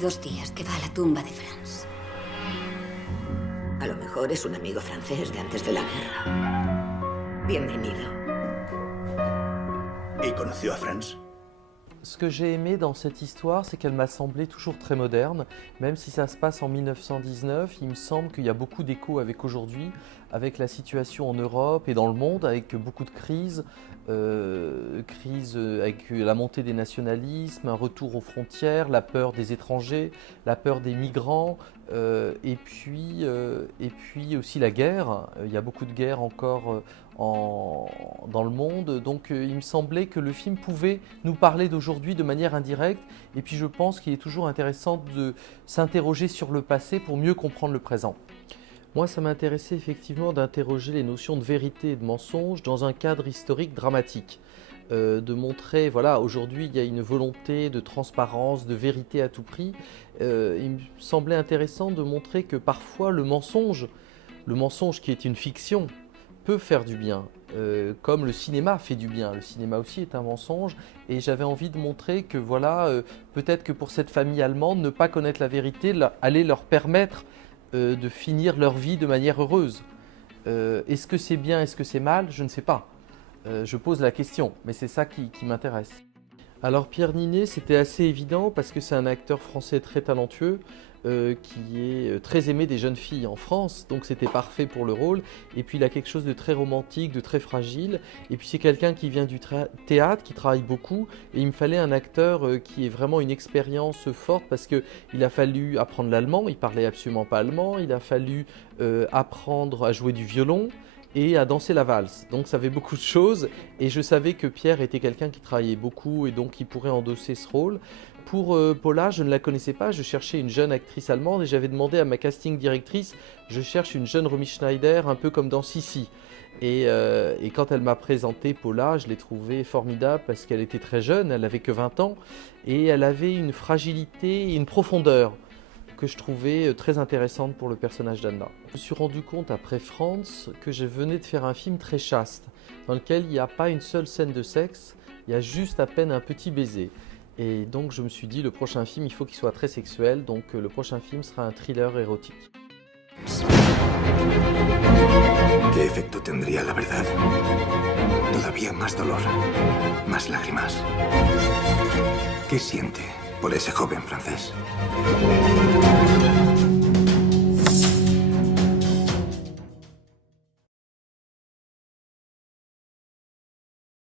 2 días que va a la tumba de Franz. A lo mejor es un amigo francés de antes de la guerra. Bienvenido. ¿Y conoció a Franz? Ce que j'ai aimé dans cette histoire, c'est qu'elle m'a semblé toujours très moderne. Même si ça se passe en 1919, il me semble qu'il y a beaucoup d'échos avec aujourd'hui, avec la situation en Europe et dans le monde, avec beaucoup de crises, avec la montée des nationalismes, un retour aux frontières, la peur des étrangers, la peur des migrants, et puis aussi la guerre. Il y a beaucoup de guerres encore dans le monde, donc il me semblait que le film pouvait nous parler d'aujourd'hui de manière indirecte, et puis je pense qu'il est toujours intéressant de s'interroger sur le passé pour mieux comprendre le présent. Moi, ça m'intéressait effectivement d'interroger les notions de vérité et de mensonge dans un cadre historique dramatique. De montrer, voilà, aujourd'hui il y a une volonté de transparence, de vérité à tout prix. Il me semblait intéressant de montrer que parfois le mensonge qui est une fiction, peut faire du bien, comme le cinéma fait du bien. Le cinéma aussi est un mensonge, et j'avais envie de montrer que voilà, peut-être que pour cette famille allemande, ne pas connaître la vérité allait leur permettre de finir leur vie de manière heureuse. Est-ce que c'est bien, est-ce que c'est mal? Je ne sais pas. Je pose la question, mais c'est ça qui m'intéresse. Alors Pierre Ninet, c'était assez évident parce que c'est un acteur français très talentueux qui est très aimé des jeunes filles en France, donc c'était parfait pour le rôle. Et puis il a quelque chose de très romantique, de très fragile. Et puis c'est quelqu'un qui vient du théâtre, qui travaille beaucoup. Et il me fallait un acteur qui ait vraiment une expérience forte parce qu'il a fallu apprendre l'allemand, il parlait absolument pas allemand. Il a fallu apprendre à jouer du violon et à danser la valse. Donc ça fait beaucoup de choses, et je savais que Pierre était quelqu'un qui travaillait beaucoup et donc il pourrait endosser ce rôle. Pour Paula, je ne la connaissais pas, je cherchais une jeune actrice allemande et j'avais demandé à ma casting directrice, je cherche une jeune Romy Schneider, un peu comme dans Sissi. Et quand elle m'a présenté Paula, je l'ai trouvée formidable parce qu'elle était très jeune, elle n'avait que 20 ans, et elle avait une fragilité et une profondeur que je trouvais très intéressante pour le personnage d'Anna. Je me suis rendu compte après Franz que je venais de faire un film très chaste, dans lequel il n'y a pas une seule scène de sexe, il y a juste à peine un petit baiser. Et donc je me suis dit, le prochain film, il faut qu'il soit très sexuel, donc le prochain film sera un thriller érotique. ¿Qué efecto tendría la verdad? Todavía más dolor, más lágrimas. ¿Qué siente por ese joven francés?